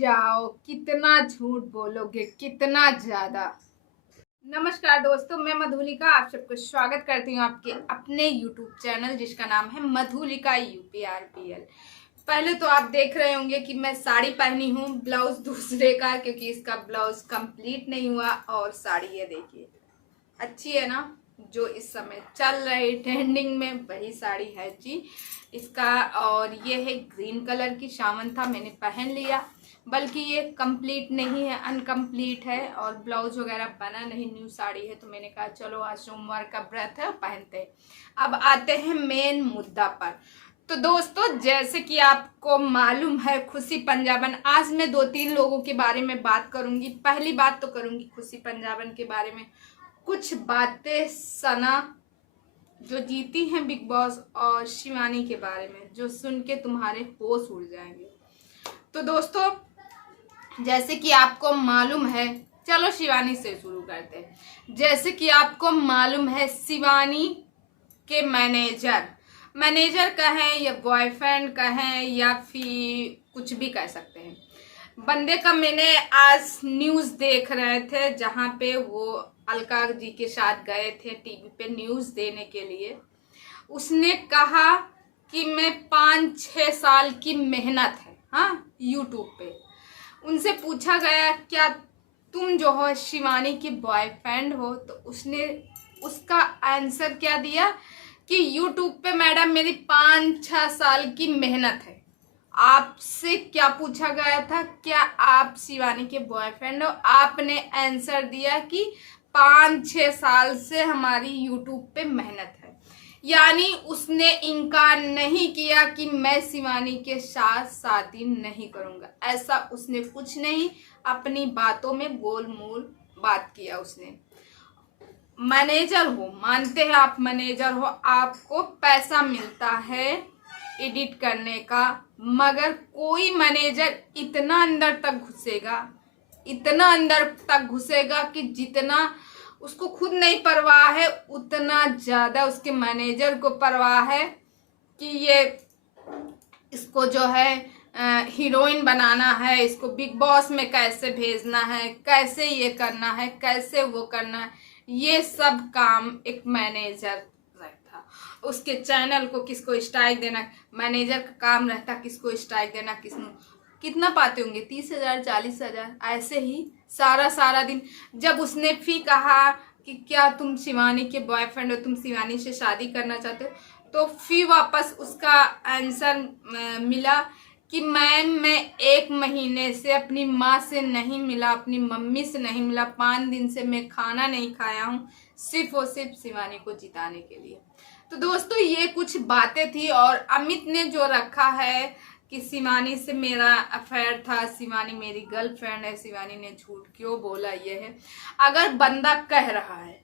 जाओ, कितना झूठ बोलोगे, कितना ज्यादा। नमस्कार दोस्तों, मैं मधुलिका आप सबको स्वागत करती हूँ आपके अपने यूट्यूब चैनल जिसका नाम है मधुलिका यूपीआरपीएल। पहले तो आप देख रहे होंगे कि मैं साड़ी पहनी हूँ, ब्लाउज दूसरे का, क्योंकि इसका ब्लाउज कंप्लीट नहीं हुआ। और साड़ी ये देखिए, अच्छी है ना, जो इस समय चल रही ट्रेंडिंग में वही साड़ी है जी इसका। और ये है ग्रीन कलर की, सावन था मैंने पहन लिया, बल्कि ये कंप्लीट नहीं है, अनकम्प्लीट है और ब्लाउज वगैरह बना नहीं, न्यू साड़ी है। तो मैंने कहा चलो आज सोमवार का व्रत है, पहनते हैं। अब आते हैं मेन मुद्दा पर। तो दोस्तों, जैसे कि आपको मालूम है, खुशी पंजाबन, आज मैं 2-3 लोगों के बारे में बात करूंगी। पहली बात तो करूंगी खुशी पंजाबन के बारे में, कुछ बातें सना जो जीती हैं बिग बॉस, और शिवानी के बारे में जो सुन के तुम्हारे होश उड़ जाएंगे। तो दोस्तों, जैसे कि आपको मालूम है, चलो शिवानी से शुरू करते हैं। जैसे कि आपको मालूम है, शिवानी के मैनेजर कहें या बॉयफ्रेंड कहें या फिर कुछ भी कह सकते हैं, बंदे का मैंने आज न्यूज़ देख रहे थे जहाँ पे वो अलका जी के साथ गए थे टीवी पे न्यूज़ देने के लिए। उसने कहा कि मैं 5-6 साल की मेहनत है, हाँ, यूट्यूब पे। उनसे पूछा गया क्या तुम जो हो शिवानी के बॉयफ्रेंड हो, तो उसने उसका आंसर क्या दिया कि यूट्यूब पे मैडम मेरी 5-6 साल की मेहनत है। आपसे क्या पूछा गया था, क्या आप शिवानी के बॉयफ्रेंड हो? आपने आंसर दिया कि 5-6 साल से हमारी यूट्यूब पे मेहनत है। यानी उसने इनकार नहीं किया कि मैं शिवानी के साथ शादी नहीं करूंगा, ऐसा उसने कुछ नहीं, अपनी बातों में गोलमोल बात किया उसने। मैनेजर हो, मानते हैं आप मैनेजर हो, आपको पैसा मिलता है एडिट करने का, मगर कोई मैनेजर इतना अंदर तक घुसेगा कि जितना उसको खुद नहीं परवाह है, उतना ज़्यादा उसके मैनेजर को परवाह है कि ये इसको जो है हीरोइन बनाना है, इसको बिग बॉस में कैसे भेजना है, कैसे ये करना है, कैसे वो करना है। ये सब काम एक मैनेजर रहता, उसके चैनल को किसको स्ट्राइक देना, मैनेजर का काम रहता किसको स्ट्राइक देना, कितना पाते होंगे, 30,000 40,000, ऐसे ही सारा दिन। जब उसने फिर कहा कि क्या तुम शिवानी के बॉयफ्रेंड हो, तुम शिवानी से शादी करना चाहते हो, तो फिर वापस उसका आंसर मिला कि मैम मैं 1 महीने से अपनी माँ से नहीं मिला, अपनी मम्मी से नहीं मिला, 5 दिन से मैं खाना नहीं खाया हूँ, सिर्फ और सिर्फ शिवानी को जिताने के लिए। तो दोस्तों, ये कुछ बातें थी। और अमित ने जो रखा है कि शिवानी से मेरा अफेयर था, शिवानी मेरी गर्लफ्रेंड है, शिवानी ने झूठ क्यों बोला, ये है। अगर बंदा कह रहा है,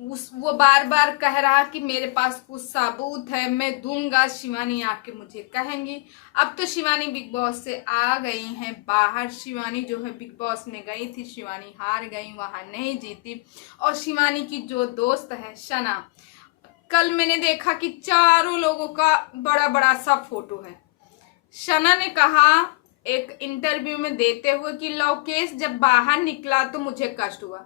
वो बार बार कह रहा कि मेरे पास कुछ सबूत है, मैं दूंगा, शिवानी आके मुझे कहेंगी। अब तो शिवानी बिग बॉस से आ गई हैं बाहर। शिवानी जो है बिग बॉस में गई थी, शिवानी हार गई, वहां नहीं जीती। और शिवानी की जो दोस्त है सना, कल मैंने देखा कि चारों लोगों का बड़ा बड़ा सा फोटो है। सना ने कहा एक इंटरव्यू में देते हुए कि लवकेश जब बाहर निकला तो मुझे कष्ट हुआ।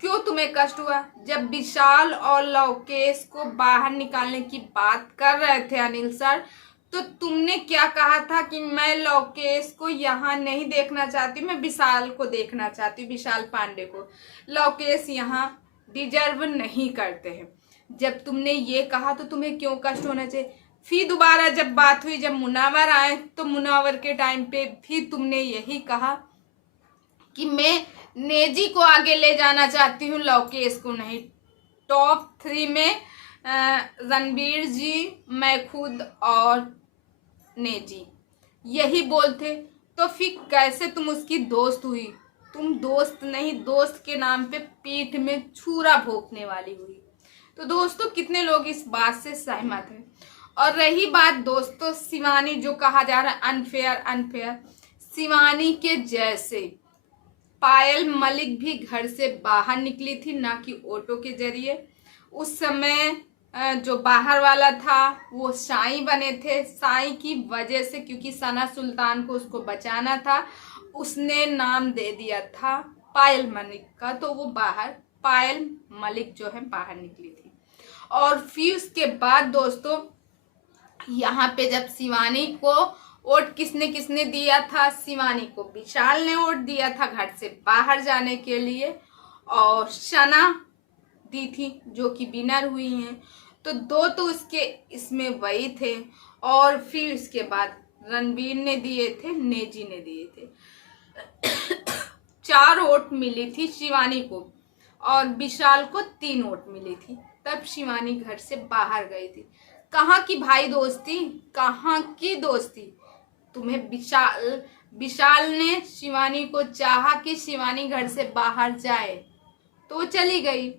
क्यों तुम्हें कष्ट हुआ? जब विशाल और लवकेश को बाहर निकालने की बात कर रहे थे अनिल सर, तो तुमने क्या कहा था कि मैं लवकेश को यहाँ नहीं देखना चाहती, मैं विशाल को देखना चाहती हूँ, विशाल पांडे को। लवकेश यहाँ डिजर्व नहीं करते हैं। जब तुमने ये कहा तो तुम्हें क्यों कष्ट होना चाहिए? फिर दोबारा जब बात हुई, जब मुनावर आए, तो मुनावर के टाइम पे फिर तुमने यही कहा कि मैं नेजी को आगे ले जाना चाहती हूँ, लवकेश को नहीं। टॉप 3 में रणबीर जी, मैं खुद और नेजी, यही बोल थे। तो फिर कैसे तुम उसकी दोस्त हुई? तुम दोस्त नहीं, दोस्त के नाम पे पीठ में छुरा भोंकने वाली हुई। तो दोस्तों, कितने लोग इस बात से सहमत हैं? और रही बात दोस्तों शिवानी, जो कहा जा रहा है अनफेयर, शिवानी के जैसे पायल मलिक भी घर से बाहर निकली थी, ना कि ऑटो के जरिए। उस समय जो बाहर वाला था वो साईं बने थे, साईं की वजह से, क्योंकि सना सुल्तान को उसको बचाना था, उसने नाम दे दिया था पायल मलिक का, तो वो बाहर पायल मलिक जो है बाहर निकली थी। और फिर उसके बाद दोस्तों यहाँ पे जब शिवानी को वोट किसने किसने दिया था, शिवानी को विशाल ने वोट दिया था घर से बाहर जाने के लिए, और सना दी थी जो कि विनर हुई हैं। तो दो तो उसके इसमें वही थे। और फिर उसके बाद रणवीर ने दिए थे, नेजी ने दिए थे। 4 वोट मिली थी शिवानी को और विशाल को 3 वोट मिली थी। तब शिवानी घर से बाहर गई थी। कहाँ की भाई दोस्ती, कहाँ की दोस्ती। तुम्हें विशाल ने शिवानी को चाहा कि शिवानी घर से बाहर जाए तो चली गई।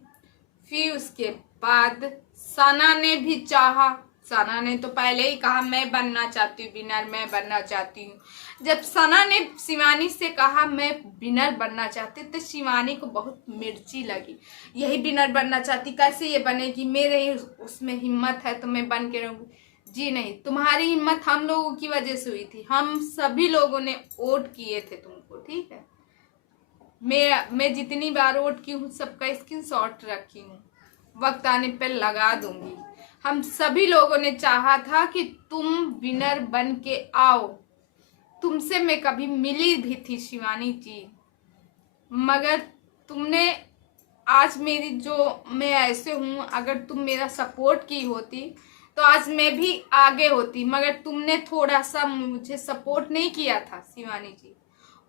फिर उसके बाद सना ने भी चाहा, सना ने तो पहले ही कहा मैं बनना चाहती हूँ विनर, मैं बनना चाहती हूँ। जब सना ने शिवानी से कहा मैं विनर बनना चाहती, तो शिवानी को बहुत मिर्ची लगी। यही विनर बनना चाहती, कैसे ये बनेगी, मेरे ही उसमें हिम्मत है तो मैं बन के रहूँगी। जी नहीं, तुम्हारी हिम्मत हम लोगों की वजह से हुई थी। हम सभी लोगों ने वोट किए थे तुमको, ठीक है। मैं जितनी बार वोट की हूँ सबका स्क्रीनशॉट रखी हूँ, वक्त आने पर लगा दूंगी। हम सभी लोगों ने चाहा था कि तुम विनर बन के आओ। तुमसे मैं कभी मिली भी थी शिवानी जी, मगर तुमने आज मेरी जो मैं ऐसे हूँ, अगर तुम मेरा सपोर्ट की होती तो आज मैं भी आगे होती, मगर तुमने थोड़ा सा मुझे सपोर्ट नहीं किया था शिवानी जी।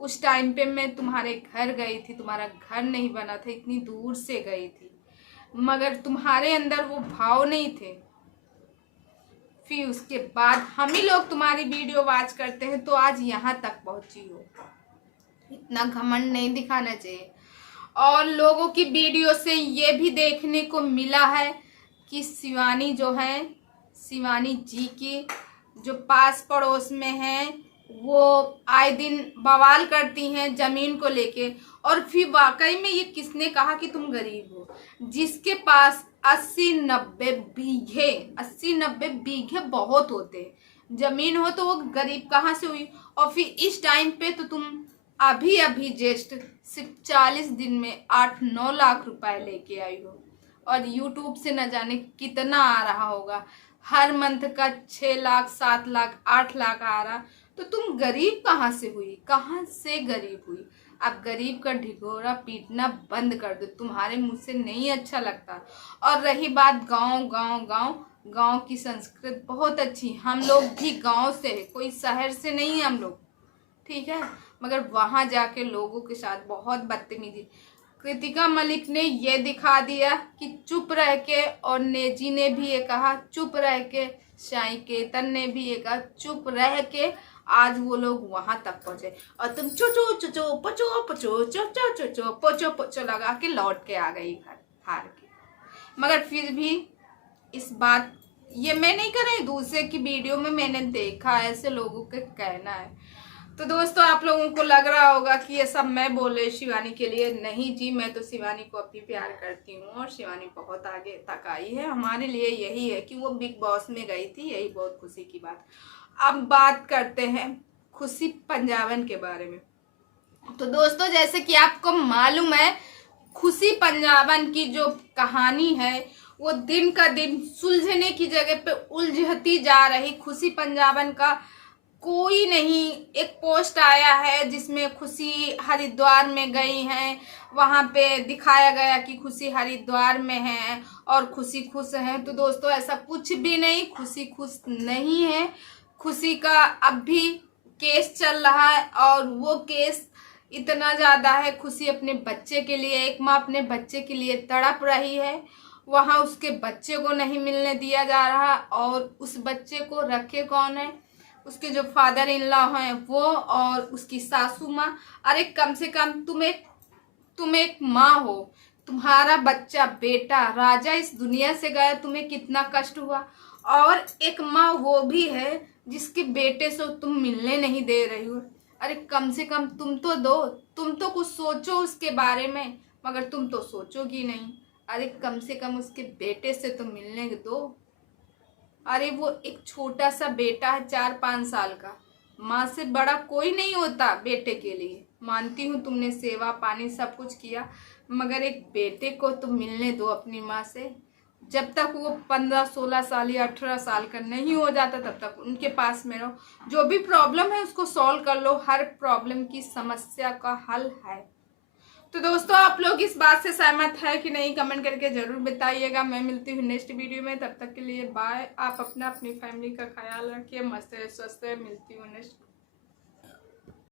उस टाइम पे मैं तुम्हारे घर गई थी, तुम्हारा घर नहीं बना था, इतनी दूर से गई थी, मगर तुम्हारे अंदर वो भाव नहीं थे। फिर उसके बाद हम ही लोग तुम्हारी वीडियो वॉच करते हैं तो आज यहाँ तक पहुँची हो। इतना घमंड नहीं दिखाना चाहिए। और लोगों की वीडियो से ये भी देखने को मिला है कि शिवानी जो है, शिवानी जी की जो पास पड़ोस में है, वो आए दिन बवाल करती हैं जमीन को लेके। और फिर वाकई में ये किसने कहा कि तुम गरीब हो, जिसके पास 80-90 बीघे, 80-90 बीघे बहुत होते हैं जमीन हो, तो वो गरीब कहाँ से हुई। और फिर इस टाइम पे तो तुम अभी अभी जस्ट सिर्फ 40 दिन में 8-9 लाख रुपए लेके आई हो, और यूट्यूब से न जाने कितना आ रहा होगा। हर मंथ का 6 लाख, 7 लाख, 8 लाख आ रहा। तो तुम गरीब कहाँ से हुई, कहाँ से गरीब हुई। अब गरीब का ढिढोरा पीटना बंद कर दो, तुम्हारे मुंह से नहीं अच्छा लगता। और रही बात गांव की संस्कृति बहुत अच्छी, हम लोग भी गांव से है, कोई शहर से नहीं है हम लोग, ठीक है। मगर वहां जाके लोगों के साथ बहुत बदतमीजी। कृतिका मलिक ने ये दिखा दिया कि चुप रह के, और नेजी ने भी ये कहा चुप रह के, साई केतन ने भी ये कहा चुप रह के, आज वो लोग वहां तक पहुंचे। और तुम चुचो चुचो पचो पचो चोचो चुचो पोचो पोचो लगा के लौट के आ गई घर हार के। मगर फिर भी इस बात, ये मैं नहीं कर रही, दूसरे की वीडियो में मैंने देखा, ऐसे लोगों का कहना है। तो दोस्तों आप लोगों को लग रहा होगा कि ये सब मैं बोले शिवानी के लिए, नहीं जी, मैं तो शिवानी को अपनी प्यार करती हूँ और शिवानी बहुत आगे तक आई है। हमारे लिए यही है कि वो बिग बॉस में गई थी, यही बहुत खुशी की बात। अब बात करते हैं खुशी पंजाबन के बारे में। तो दोस्तों जैसे कि आपको मालूम है, खुशी पंजाबन की जो कहानी है वो दिन का दिन सुलझने की जगह पे उलझती जा रही। खुशी पंजाबन का कोई नहीं, एक पोस्ट आया है जिसमें खुशी हरिद्वार में गई हैं, वहां पे दिखाया गया कि खुशी हरिद्वार में है और खुशी खुश है। तो दोस्तों ऐसा कुछ भी नहीं, खुशी खुश नहीं है। खुशी का अब भी केस चल रहा है और वो केस इतना ज़्यादा है, खुशी अपने बच्चे के लिए, एक माँ अपने बच्चे के लिए तड़प रही है। वहाँ उसके बच्चे को नहीं मिलने दिया जा रहा, और उस बच्चे को रखे कौन है, उसके जो फादर इन लॉ हैं वो, और उसकी सासू माँ। अरे कम से कम तुम एक माँ हो, तुम्हारा बच्चा बेटा राजा इस दुनिया से गया, तुम्हें कितना कष्ट हुआ। और एक माँ वो भी है जिसके बेटे से तुम मिलने नहीं दे रही हो। अरे कम से कम तुम तो दो, तुम तो कुछ सोचो उसके बारे में, मगर तुम तो सोचोगी नहीं। अरे कम से कम उसके बेटे से तो मिलने दो। अरे वो एक छोटा सा बेटा है 4-5 साल का, माँ से बड़ा कोई नहीं होता बेटे के लिए। मानती हूँ तुमने सेवा पानी सब कुछ किया, मगर एक बेटे को तो मिलने दो अपनी माँ से। जब तक वो 15-16 साल या 18 साल का नहीं हो जाता तब तक उनके पास में रहो। जो भी प्रॉब्लम है उसको सॉल्व कर लो, हर प्रॉब्लम की समस्या का हल है। तो दोस्तों, आप लोग इस बात से सहमत है कि नहीं, कमेंट करके जरूर बताइएगा। मैं मिलती हूँ नेक्स्ट वीडियो में, तब तक के लिए बाय। आप अपनी फैमिली का ख्याल रखिए, मस्त रहे, स्वस्थ रहे। मिलती हूँ नेक्स्ट